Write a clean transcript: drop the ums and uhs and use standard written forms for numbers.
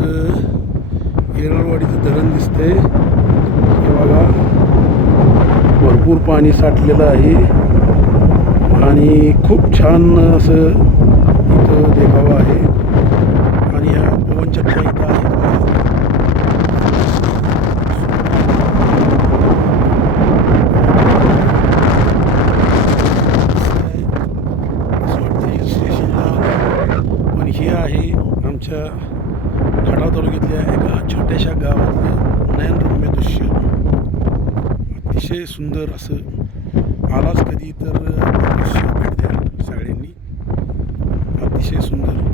असं येरळवाडीचं धरण दिसतंय. हे बघा, भरपूर पाणी साठलेलं आहे आणि खूप छान असं इथं देखावा आहे. आणि ह्या पवनचक्क्या इथं आहेत. पण हे आहे आमच्या खटाव तालुक्यातल्या एका छोट्याशा गावातलं नयनरम्य दृश्य. अतिशय सुंदर असं. आलाच कधी तर दृश्य भेट द्या सगळ्यांनी. अतिशय सुंदर.